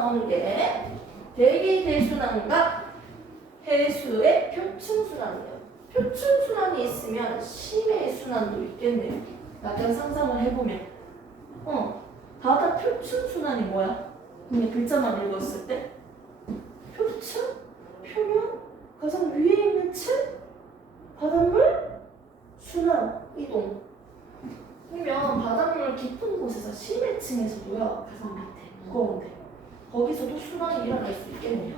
나오는 게 대기 대순환과 해수의 표층순환이에요. 표층순환이 있으면 심해 순환도 있겠네요. 약간 상상을 해보면 바다 표층순환이 뭐야? 그냥 글자만 읽었을 때 표층? 표면? 가장 위에 있는 층? 바닷물? 순환, 이동. 그러면 바닷물 깊은 곳에서 심해층에서도요, 가장 밑에 무거운데 거기서도 순환이 일어날 수 있겠네요.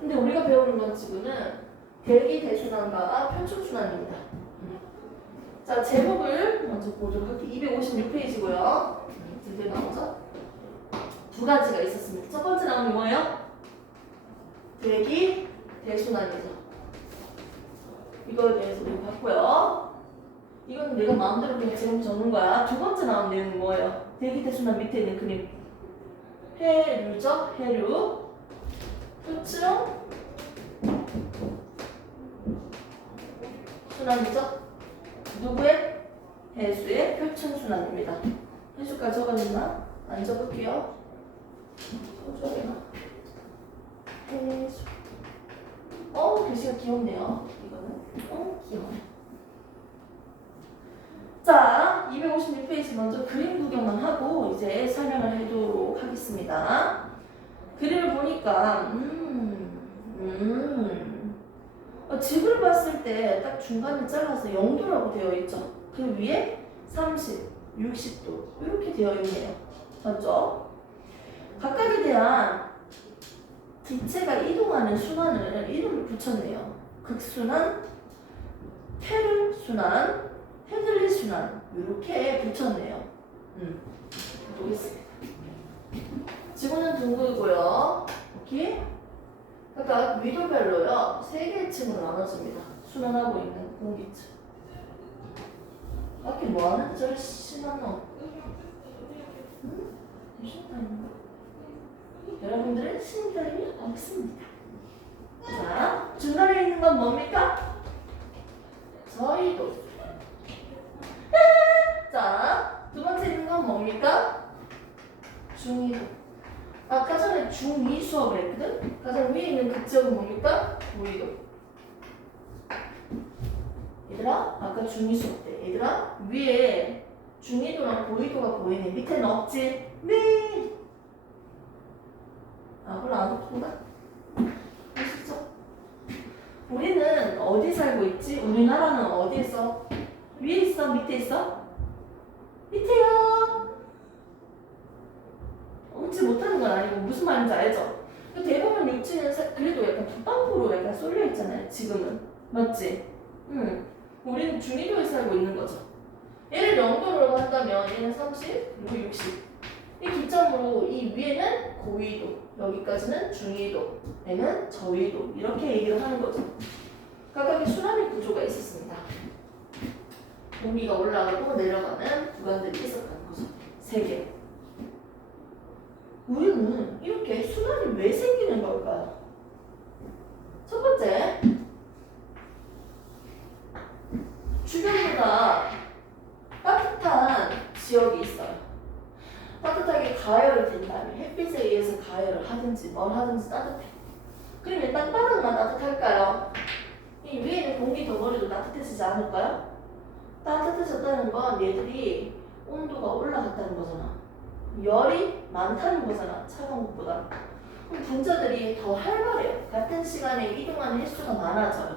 근데 우리가 배우는 건 지금은 대기 대순환과 표층순환입니다. 자, 제목을 먼저 보도록 할게요. 256페이지고요. 드디어 나오죠? 두 가지가 있었습니다. 첫 번째 나온 게 뭐예요? 대기 대순환이죠. 이거에 대해서 우리 봤고요. 이건 내가 마음대로 그냥 제목 적는 거야. 두 번째 나온 내용은 뭐예요? 대기 대순환 밑에 있는 그림. 해류죠? 해류. 표층 순환이죠? 누구의? 해수의 표층 순환입니다. 해수까지 적어냈나? 안 적을게요. 소중해나? 해수. 글씨가 귀엽네요. 이거는. 귀여워요. 자, 256페이지 먼저 그림 구경만 하고 이제 설명을 해도록 하겠습니다. 그림을 보니까 지구를 봤을 때 딱 중간에 잘라서 0도라고 되어 있죠. 그 위에 30, 60도 이렇게 되어 있네요. 맞죠? 각각에 대한 기체가 이동하는 순환을 이름을 붙였네요. 극순환, 테르 순환, 헤들리 순환 이렇게 붙였네요. 보겠습니다. 지구는 둥글고요. 오케이? 각각 위도별로요 3개의 층으로 나눠집니다. 순환하고 있는 공기층. 밖에 뭐하는 절 신나노? 여러분들은 신경이 없습니다. 자, 중간에 있는 건 뭡니까? 저희도. 자, 두 번째 있는 건 뭡니까? 중위도. 아까 전에 중2 수업을 했거든? 가장 위에 있는 그 지역은 뭡니까? 고위도. 얘들아, 아까 중2 수업 때 얘들아, 위에 중위도랑 고위도가 보이네. 밑에는 없지? 네. 별로 안 좋던가? 아시죠? 우리는 어디 살고 있지? 우리나라는 어디에 있어? 위에 있어? 밑에 있어? 밑에요. 웃지 못하는 건 아니고 무슨 말인지 알죠? 대부분 육지는 그래도 약간 북방구로 약간 쏠려 있잖아요. 지금은 맞지? 우리는 중위도에 살고 있는 거죠. 얘를 0도로 한다면 얘는 30 그리고 60. 이 기점으로 이 위에는 고위도, 여기까지는 중위도, 얘는 저위도 이렇게 얘기를 하는 거죠. 각각의 순환의 구조가 있었습니다. 공기가 올라가고 내려가는 구간들이 있었다는 거죠. 3개. 우리는 이렇게 순환이 왜 생기는 걸까요? 첫 번째, 주변보다 따뜻한 지역이 있어요. 따뜻하게 가열이 된다면 햇빛에 의해서 가열을 하든지 뭘 하든지 따뜻해. 그러면 땅바닥만 따뜻할까요? 이 위에 있는 공기 덩어리도 따뜻해지지 않을까요? 따뜻해졌다는 건 얘들이 온도가 올라갔다는 거잖아. 열이 많다는 거잖아. 차가운 것보다. 그럼 분자들이 더 활발해요. 같은 시간에 이동하는 횟수가 많아져요.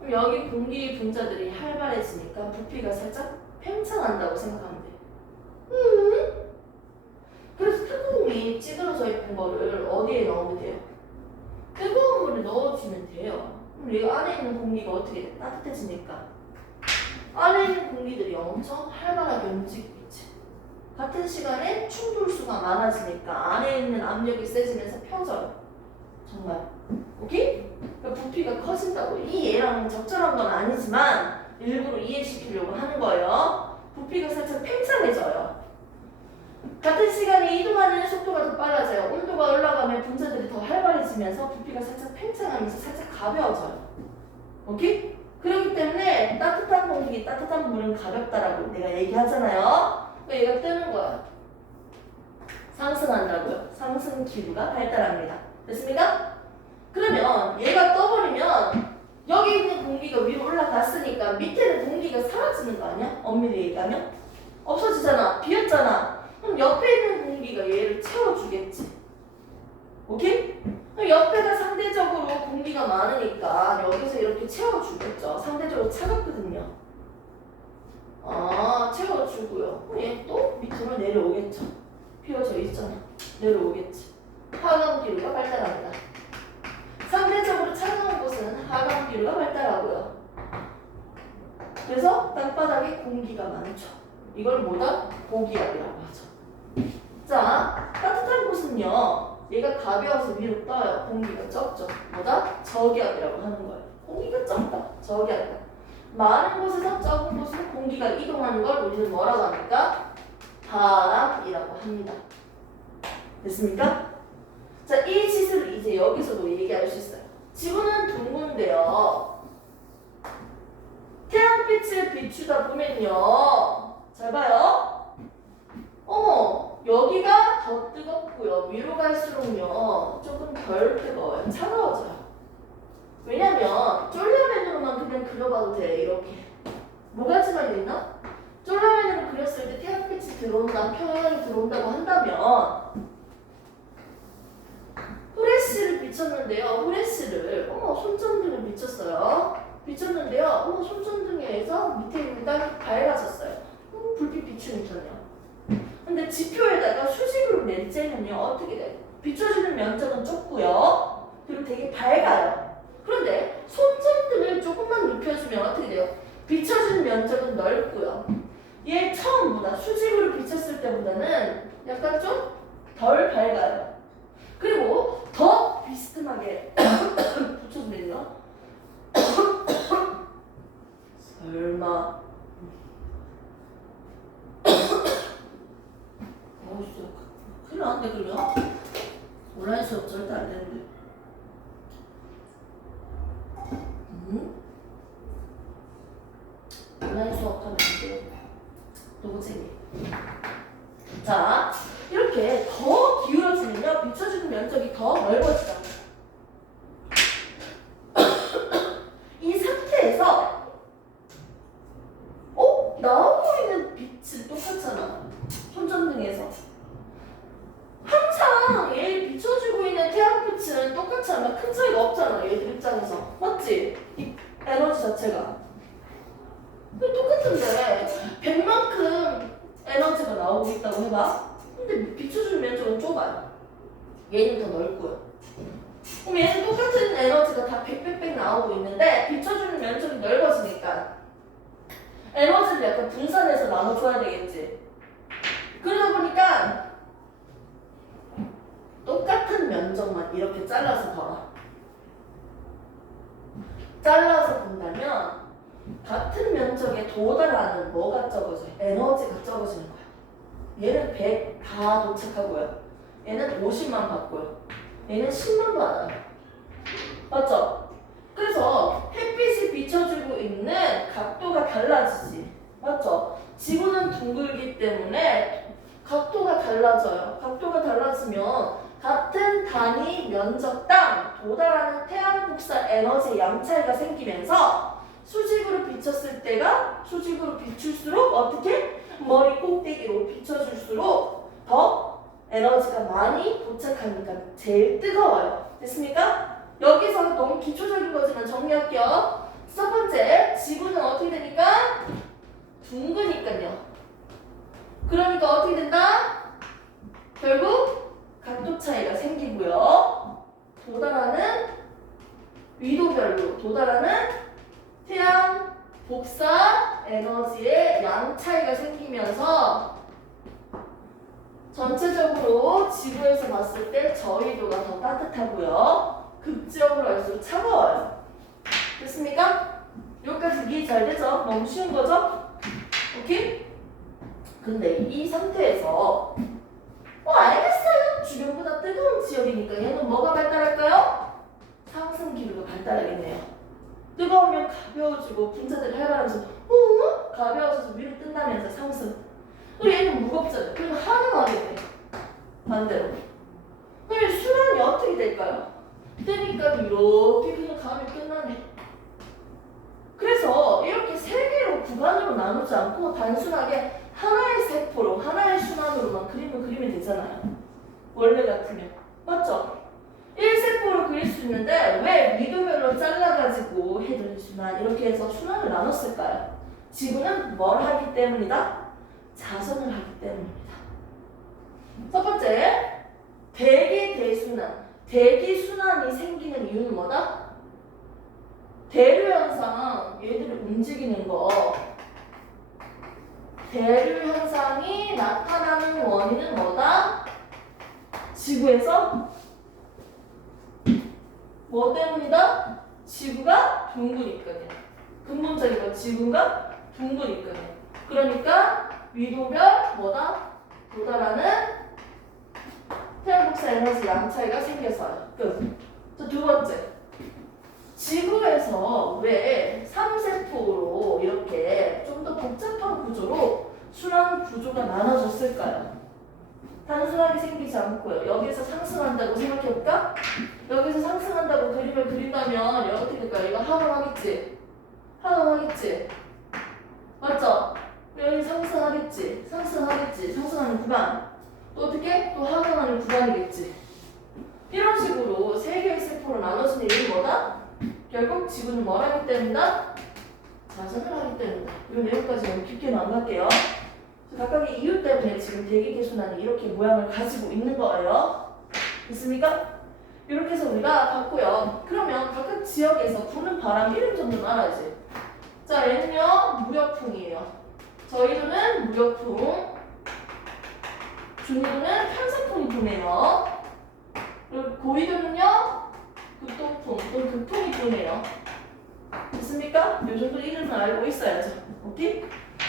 그럼 여기 공기 분자들이 활발해지니까 부피가 살짝 팽창한다고 생각하면 돼. 그래서 뜨거운 물이 찌그러져 있는 거를 어디에 넣으면 돼요? 뜨거운 물을 넣어주면 돼요. 그럼 이 안에 있는 공기가 어떻게 돼? 따뜻해지니까 안에 있는 공기들이 엄청 활발하게 움직이고 있지. 같은 시간에 충돌수가 많아지니까 안에 있는 압력이 세지면서 펴져요. 정말. 오케이? 그러니까 부피가 커진다고. 이 얘랑 적절한 건 아니지만 일부러 이해시키려고 하는 거예요. 부피가 살짝 팽창해져요. 같은 시간에 이동하는 속도가 더 빨라져요. 온도가 올라가면 분자들이 더 활발해지면서 부피가 살짝 팽창하면서 살짝 가벼워져요. 오케이? 그렇기 때문에 따뜻한 공기, 따뜻한 물은 가볍다라고 내가 얘기하잖아요. 그러니까 얘가 뜨는 거야. 상승한다고요. 상승 기류가 발달합니다. 됐습니까? 그러면 얘가 떠버리면 여기 있는 공기가 위로 올라갔으니까 밑에는 공기가 사라지는 거 아니야? 엄밀히 얘기하면 없어지잖아. 비었잖아. 그럼 옆에 있는 공기가 얘를 채워주겠지. 오케이? 그럼 옆에가 상대적으로 공기가 많으니까 여기서 이렇게 채워주겠죠. 상대적으로 차갑거든요. 채워주고요. 얘 또 밑으로 내려오겠죠. 피어져 있잖아. 내려오겠지. 하강 기류가 발달합니다. 상대적으로 차가운 곳은 하강 기류가 발달하고요. 그래서 땅바닥에 공기가 많죠. 이걸 뭐다? 고기압이라고 하죠. 자, 따뜻한 곳은요. 얘가 가벼워서 위로 떠요. 공기가 적죠. 뭐다? 저기압이라고 하는 거예요. 공기가 적다. 저기압이다. 많은 곳에서 적은 곳으로 공기가 이동하는 걸 우리는 뭐라고 합니까? 바람이라고 합니다. 됐습니까? 자, 이 짓을 이제 여기서도 얘기할 수 있어요. 지구는 둥근데요. 태양빛을 비추다 보면요. 잘 봐요. 여기가 더 뜨겁고요. 위로 갈수록요. 조금 덜 뜨거워요. 차가워져요. 왜냐면 쫄라맨으로만 그냥 그려봐도 돼. 이렇게. 모가지만 있나? 쫄라맨으로 그렸을 때 태양빛이 들어온다, 평양이 들어온다고 한다면 후레쉬를 비췄는데요. 후레쉬를 손전등을 비췄어요. 비췄는데요. 손전등에서 밑에 있는 땅이 밝아졌어요. 불빛 비추니까요. 근데 지표에다가 수직으로 내리쬐면요. 어떻게 돼요? 비춰주는 면적은 좁고요. 그리고 되게 밝아요. 그런데 손전등을 조금만 눕혀주면 어떻게 돼요? 비춰주는 면적은 넓고요. 얘 처음보다 수직으로 비쳤을 때보다는 약간 좀 덜 밝아요. 그리고 더 비스듬하게 붙여주면 되나? 설마 진짜 큰일 나는데 그러면? 온라인 수업 절대 안 되는데. 온라인 수업 하면 안 돼요. 노잼이. 자, 이렇게 더 기울어지면요. 비춰주는 면적이 더 넓어지죠. 이 상태에서 나오고 있는 빛은 똑같잖아. 손전등에서. 항상 얘 비춰주고 있는 태양빛은 똑같잖아. 큰 차이가 없잖아. 얘들 입장에서. 맞지? 이 에너지 자체가. 똑같은데 100만큼 에너지가 나오고 있다고 해봐. 근데 비춰주는 면적은 좁아요. 얘는 더 넓고요. 그럼 얘는 똑같은 에너지가 다 100 나오고 있는데 비춰주는 면적이 넓어지니까 에너지를 약간 분산해서 나눠줘야 되겠지. 그러다 보니까 똑같은 면적만 이렇게 잘라서 봐라. 잘라서 본다면 같은 면적에 도달하는 뭐가 적어져요? 에너지가 적어지는 거야. 얘는 100 다 도착하고요. 얘는 50만 받고요. 얘는 10만도 안 와요. 맞죠? 그래서 햇빛이 비춰주고 있는 각도가 달라지지. 맞죠? 지구는 둥글기 때문에 각도가 달라져요. 각도가 달라지면 같은 단위 면적당 도달하는 태양 복사 에너지의 양 차이가 생기면서 수직으로 비쳤을 때가 수직으로 비출수록 어떻게? 머리 꼭대기로 비춰줄수록 더 에너지가 많이 도착하니까 제일 뜨거워요. 됐습니까? 여기서 너무 기초적인 거지만 정리할게요. 첫 번째, 지구는 어떻게 되니까? 둥그니까요. 그러니까 어떻게 된다? 결국 각도 차이가 생기고요. 도달하는 위도별로 도달하는 태양 복사 에너지의 양 차이가 생기면서 전체적으로 지구에서 봤을 때 저緯도가 더 따뜻하고요. 극지역으로 갈수록 차가워요. 됐습니까? 여기까지 이해 잘 되죠? 너무 쉬운 거죠? 오케이? 근데 이 상태에서 알겠어요. 주변보다 뜨거운 지역이니까 얘는 뭐가 발달할까요? 상승 기류가 발달하겠네요. 뜨거우면 가벼워지고 분자들이 활발하면서 가벼워져서 위로 뜬다면서 상승. 그리고 얘는 무겁잖아요. 그러면 하강하겠네. 반대로. 그럼 순환이 어떻게 될까요? 뜨니까 이렇게 그냥 가면 끝나네. 그래서 이렇게 세 개로 구간으로 나누지 않고 단순하게 하나의 세포로 하나의 순환으로만 그림을 그리면 되잖아요. 원래 같으면. 맞죠? 1세포로 그릴 수 있는데 왜 위도별로 잘라가지고 해드는 순환 이렇게 해서 순환을 나눴을까요? 지구는 뭘 하기 때문이다? 자선을 하기 때문입니다. 첫 번째, 대기 대순환. 대기 순환이 생기는 이유는 뭐다? 대류 현상, 얘들이 움직이는 거. 대류 현상이 나타나는 원인은 뭐다? 지구에서 뭐 때문이다? 지구가 둥그니까요. 근본적인 건 지구가 둥그니까요. 그러니까 위도별 뭐다? 도달하는 태양 복사 에너지 양 차이가 생겨서요. 끝. 자, 두 번째. 지구에서 왜 3세포로 이렇게 좀 더 복잡한 구조로 순환 구조가 나눠졌을까요? 단순하게 생기지 않고요. 여기서 상승한다고 생각해볼까? 여기서 상승한다고 그림을 그린다면 여기 어떻게 될까요? 이거 하강하겠지? 하강하겠지? 맞죠? 여기 상승하겠지? 상승하겠지? 상승하는 구간. 또 어떻게? 또 하강하는 구간이겠지? 이런 식으로 세 개의 세포로 나눠지는 이유는 뭐다? 결국 지구는 뭘 하기 때문이다? 자선을 하기 때문이다. 이 내용까지 너무 깊게는 안 갈게요. 각각의 이유 때문에 지금 대기대순환이 이렇게 모양을 가지고 있는 거예요. 있습니까? 이렇게 해서 우리가 봤고요. 그러면 각각 지역에서 부는 바람 이름 정도는 알아야지. 자, 얘는요 무역풍이에요. 저희도는 무역풍, 중위도는 편서풍이 부네요. 그리고 고위도는요 극동풍 또는 극풍이 부네요. 됐습니까? 이 정도 이름은 알고 있어야죠. 오케이?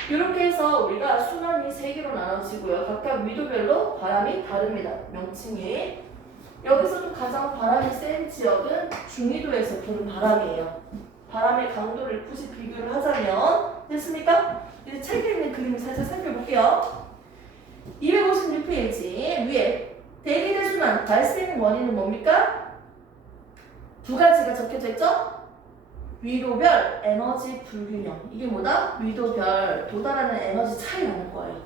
이렇게 해서 우리가 순환이 세 개로 나눠지고요. 각각 위도별로 바람이 다릅니다. 명칭이. 여기서도 가장 바람이 센 지역은 중위도에서 부는 바람이에요. 바람의 강도를 굳이 비교를 하자면 됐습니까? 이제 책에 있는 그림을 살짝 살펴볼게요. 256페이지 위에 대기대순환 발생 원인은 뭡니까? 두 가지가 적혀져 있죠? 위도별 에너지 불균형. 이게 뭐다? 위도별 도달하는 에너지 차이라는 거예요.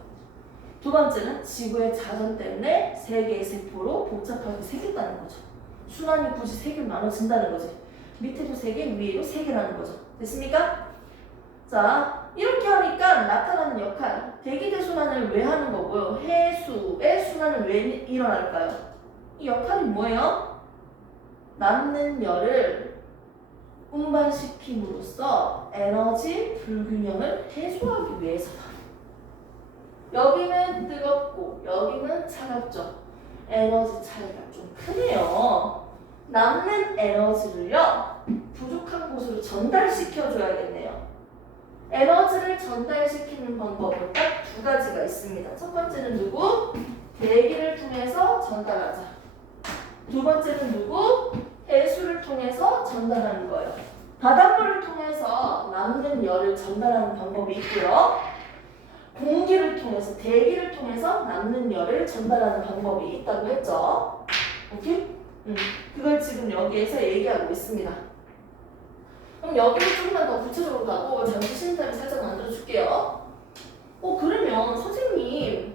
두 번째는 지구의 자전 때문에 세 개의 세포로 복잡하게 생겼다는 거죠. 순환이 굳이 세 개로 나눠진다는 거지. 밑에도 세 개, 위에도 세 개라는 거죠. 됐습니까? 자, 이렇게 하니까 나타나는 역할. 대기대순환을 왜 하는 거고요? 해수의 순환은 왜 일어날까요? 이 역할이 뭐예요? 남는 열을 운반시킴으로써 에너지 불균형을 해소하기 위해서다. 여기는 뜨겁고 여기는 차갑죠. 에너지 차이가 좀 크네요. 남는 에너지를요 부족한 곳으로 전달시켜줘야겠네요. 에너지를 전달시키는 방법은 딱 두 가지가 있습니다. 첫 번째는 누구? 대기를 통해서 전달하자. 두 번째는 누구? 해수를 통해서 전달하는 거예요. 바닷물을 통해서 남는 열을 전달하는 방법이 있고요. 공기를 통해서, 대기를 통해서 남는 열을 전달하는 방법이 있다고 했죠. 오케이? 그걸 지금 여기에서 얘기하고 있습니다. 그럼 여기를 조금만 더 구체적으로 가고 잠시 쉬는 타임 살짝 만들어줄게요. 그러면 선생님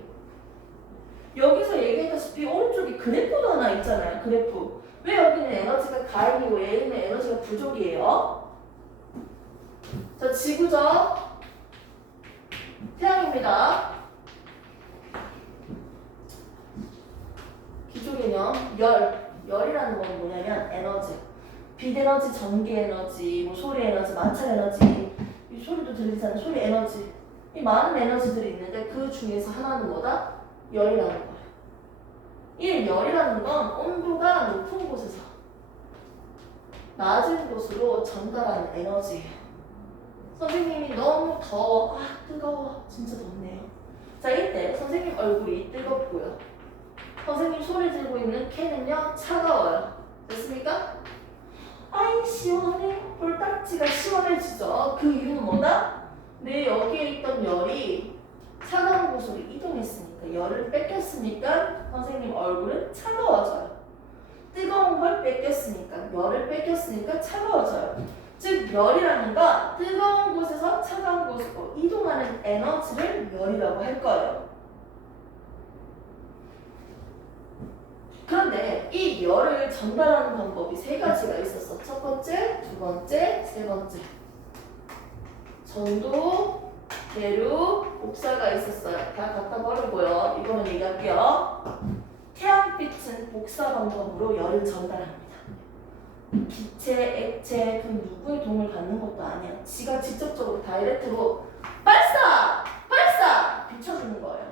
여기서 얘기했다시피 오른쪽에 그래프도 하나 있잖아요. 그래프. 왜 여기는 에너지가 가이고 얘는 에너지가 부족이에요? 자, 지구죠? 태양입니다. 기초 개념, 열이라는 건 뭐냐면 에너지. 빛 에너지, 전기 에너지, 뭐 소리 에너지, 마찰 에너지, 이 소리도 들리잖아요. 소리 에너지. 이 많은 에너지들이 있는데 그 중에서 하나는 뭐다? 열이라는 거예요. 이 열이라는 건 온도가 높은 곳에서 낮은 곳으로 전달하는 에너지예요. 선생님이 너무 더워, 뜨거워, 진짜 덥네요. 자, 이때 선생님 얼굴이 뜨겁고요. 선생님 소리 들고 있는 캔은요 차가워요. 됐습니까? 아이 시원해. 볼딱지가 시원해지죠. 그 이유는 뭐다? 내 여기에 있던 열이 차가운 곳으로 이동했으니까요. 열을 뺏겼으니까 선생님 얼굴은 차가워져요. 뜨거운 걸 뺏겼으니까, 열을 뺏겼으니까 차가워져요. 즉 열이라는 건 뜨거운 곳에서 차가운 곳으로 이동하는 에너지를 열이라고 할 거예요. 그런데 이 열을 전달하는 방법이 세 가지가 있었어. 첫 번째, 두 번째, 세 번째. 전도, 대류, 복사가 있었어요. 다 갖다 버리고요. 이거는 얘기할게요. 태양빛은 복사 방법으로 열을 전달합니다. 기체, 액체, 그 누구의 도움을 받는 것도 아니야. 지가 직접적으로 다이렉트로 발사! 발사! 비춰주는 거예요.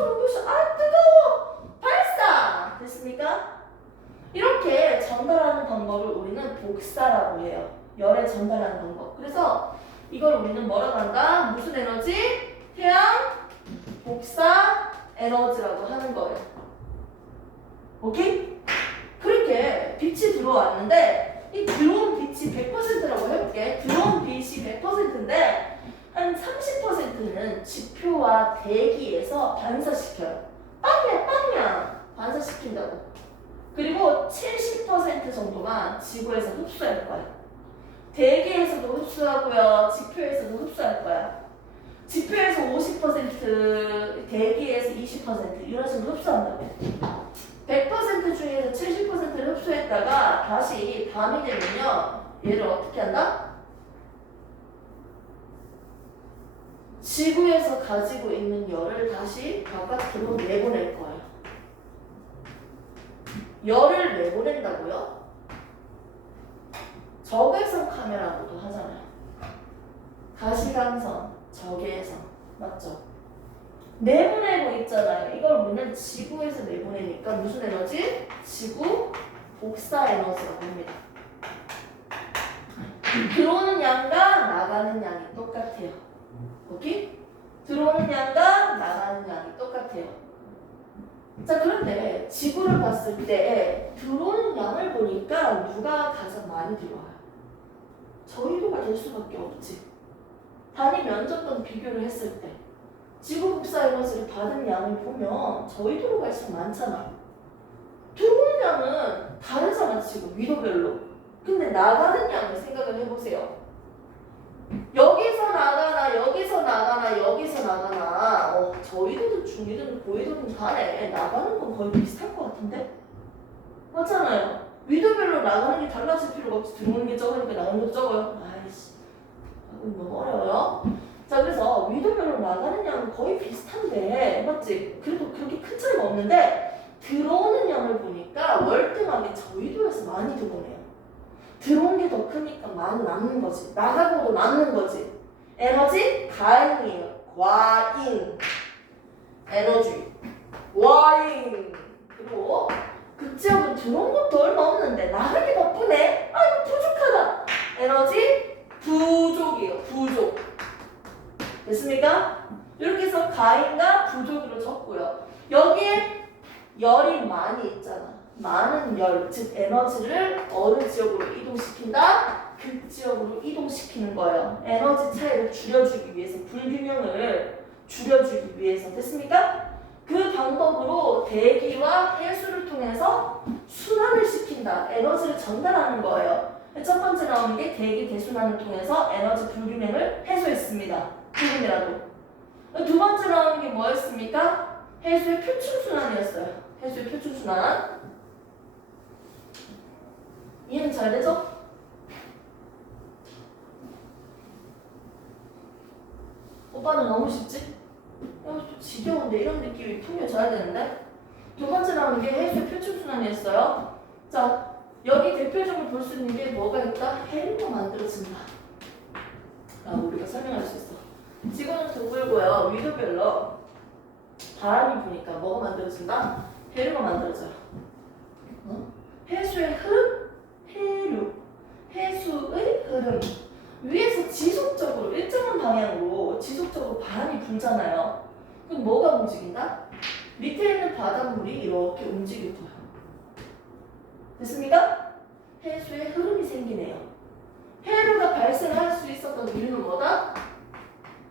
눈부셔. 뜨거워! 발사! 됐습니까? 이렇게 전달하는 방법을 우리는 복사라고 해요. 열에 전달하는 방법. 그래서 이걸 우리는 뭐라고 한다? 무슨 에너지? 태양 복사 에너지라고 하는 거예요. 오케이? 그렇게 빛이 들어왔는데 이 들어온 빛이 100%라고 해볼게. 들어온 빛이 100%인데 한 30%는 지표와 대기에서 반사시켜요. 빵야 반사시킨다고. 그리고 70% 정도만 지구에서 흡수할 거야. 대기에서도 흡수하고요. 지표에서도 흡수할 거야. 지표에서 50%, 대기에서 20% 이런 식으로 흡수한다고. 100% 중에서 70%를 흡수했다가 다시 밤이 되면요. 얘를 어떻게 한다? 지구에서 가지고 있는 열을 다시 바깥으로 내보낼 거예요. 열을 내보낸다고요? 적외선 카메라고도 하잖아요. 가시광선, 적외선, 맞죠? 내보내고 있잖아요. 이걸 우리는 지구에서 내보내니까 무슨 에너지? 지구 복사 에너지라고 합니다. 들어오는 양과 나가는 양이 똑같아요. 오케이? 들어오는 양과 나가는 양이 똑같아요. 자, 그런데 지구를 봤을 때 들어오는 양을 보니까 누가 가장 많이 들어와요? 저희도가 될 수밖에 없지. 단위 면적과 비교를 했을 때 지구 복사 에너지를 받은 양을 보면 저희도가 갈수록 많잖아. 들어오는 양은 다르잖아, 지금 위도별로. 근데 나가는 양을 생각을 해보세요. 여기서 나가나 여기서 나가나 여기서 나가나 저희도든 중위든 고위도든 간에 나가는 건 거의 비슷할 것 같은데? 맞잖아요. 위도별로 나가는 게 달라질 필요가 없이 들어오는 게 적으니까 나가는 것도 적어요. 아이씨, 너무 어려워요. 자, 그래서 위도별로 나가는 양은 거의 비슷한데, 맞지? 그래도 그렇게 큰 차이가 없는데 들어오는 양을 보니까 월등하게 저위도에서 많이 들어오네요. 들어온 게 더 크니까 많이 남는 거지. 나가고도 남는 거지. 에너지 가잉이에요. 과잉. 에너지 과잉. 그리고 그 지역은 들어온 것도 얼마 없는데 나가기 바쁘네. 이거 부족하다. 에너지 부족이에요. 부족. 됐습니까? 이렇게 해서 가잉과 부족으로 적고요. 여기에 열이 많이 있잖아. 많은 열, 즉 에너지를 어느 지역으로 이동시킨다? 그 지역으로 이동시키는 거예요. 에너지 차이를 줄여주기 위해서, 불균형을 줄여주기 위해서. 됐습니까? 그 방법으로 대기와 해수를 통해서 순환을 시킨다. 에너지를 전달하는 거예요. 첫 번째 나오는 게 대기 대순환을 통해서 에너지 불균형을 해소했습니다. 조금이라도. 두 번째 나오는 게 뭐였습니까? 해수의 표출순환이었어요. 해수의 표출순환. 이해는 잘 되죠? 오빠는 너무 쉽지? 좀 지겨운데 이런 느낌이 풍겨져야 되는데? 두 번째 나오는 게 해수의 표출순환이었어요. 자, 여기 대표적으로 볼 수 있는 게 뭐가 있다? 해류가 만들어진다. 우리가 설명할 수 있어. 지구는 둥글고요. 위도별로 바람이 부니까 뭐가 만들어진다? 해류가 만들어져요. 해수의 흐름? 해류. 해수의 흐름. 위에서 지속적으로 일정한 방향으로 지속적으로 바람이 불잖아요. 그럼 뭐가 움직인다? 밑에 있는 바닷물이 이렇게 움직일 거예요. 됐습니까? 해수의 흐름이 생기네요. 해류가 발생할 수 있었던 이유는 뭐다?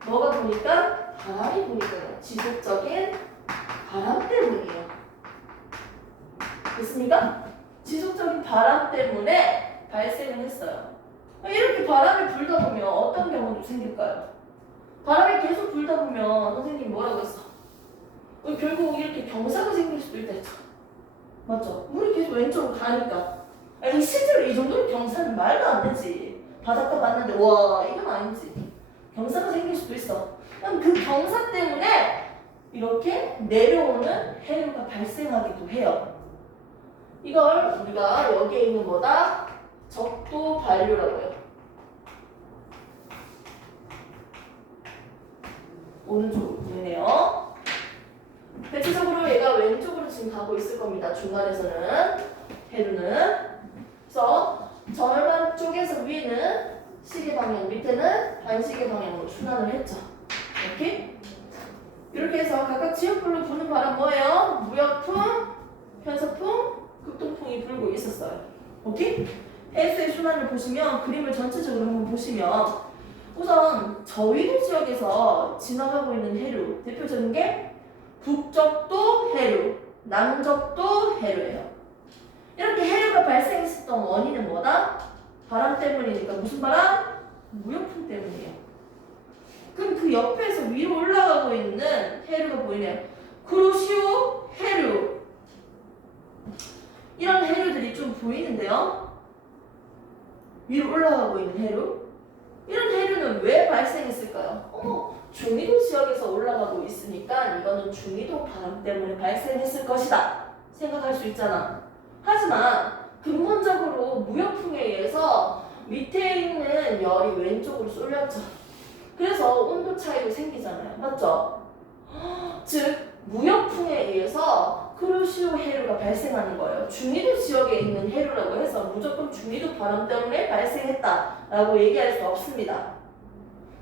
뭐가 보니까 바람이 부니까요. 지속적인 바람 때문이에요. 됐습니까? 지속적인 바람 때문에 발생을 했어요. 이렇게 바람이 불다 보면 어떤 경우도 생길까요? 바람이 계속 불다 보면 선생님이 뭐라고 했어? 결국 이렇게 경사가 생길 수도 있다 했죠. 맞죠? 물이 계속 왼쪽으로 가니까. 아니 실제로 이 정도로 경사는 말도 안 되지. 바닷가 봤는데 와 이건 아니지. 경사가 생길 수도 있어. 그럼 그 경사 때문에 이렇게 내려오는 해류가 발생하기도 해요. 이걸 우리가 여기에 있는 뭐다? 적도 반류라고 해요. 오른쪽으로 보이네요. 대체적으로 얘가 왼쪽으로 지금 가고 있을 겁니다. 중간에서는 해류는. 그래서 절반 쪽에서 위는 시계 방향, 밑에는 반시계 방향으로 순환을 했죠. 이렇게. 이렇게 해서 각각 지역별로 부는 바람 뭐예요? 무역풍, 편서풍, 극동풍이 불고 있었어요. 오케이? 해수의 순환을 보시면 그림을 전체적으로 한번 보시면 우선 저위도 지역에서 지나가고 있는 해류 대표적인 게 북적도 해류, 남적도 해류예요. 이렇게 해류가 발생했었던 원인은 뭐다? 바람 때문이니까 무슨 바람? 무역풍 때문이에요. 그럼 그 옆에서 위로 올라가고 있는 해류가 보이네요. 구로시오 해류. 이런 해류들이 좀 보이는데요. 위로 올라가고 있는 해류. 이런 해류는 왜 발생했을까요? 중위도 지역에서 올라가고 있으니까 이거는 중위도 바람 때문에 발생했을 것이다 생각할 수 있잖아. 하지만 근본적으로 무역풍에 의해서 밑에 있는 열이 왼쪽으로 쏠렸죠. 그래서 온도 차이도 생기잖아요. 맞죠? 즉 무역풍에 의해서 크루시오 해류가 발생하는 거예요. 중위도 지역에 있는 해류라고 해서 무조건 중위도 바람 때문에 발생했다라고 얘기할 수 없습니다.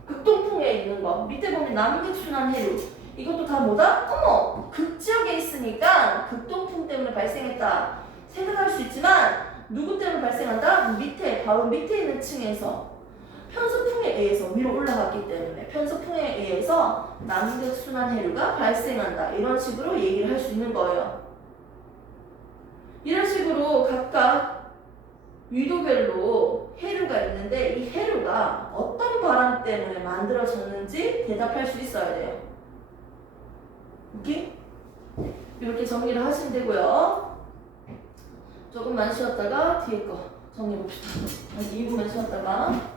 극동풍에 있는 거 밑에 보면 남극순환 해류 이것도 다 뭐다? 극지역에 있으니까 극동풍 때문에 발생했다 생각할 수 있지만 누구 때문에 발생한다? 밑에 바로 밑에 있는 층에서 편서풍에 의해서 위로 올라갔기 때문에 편서풍에 의해서 남극순환 해류가 발생한다. 이런 식으로 얘기를 할 수 있는 거예요. 이런 식으로 각각 위도별로 해류가 있는데 이 해류가 어떤 바람 때문에 만들어졌는지 대답할 수 있어야 돼요. 오케이? 이렇게 정리를 하시면 되고요. 조금만 쉬었다가 뒤에 거 정리해봅시다. 한 2분만 쉬었다가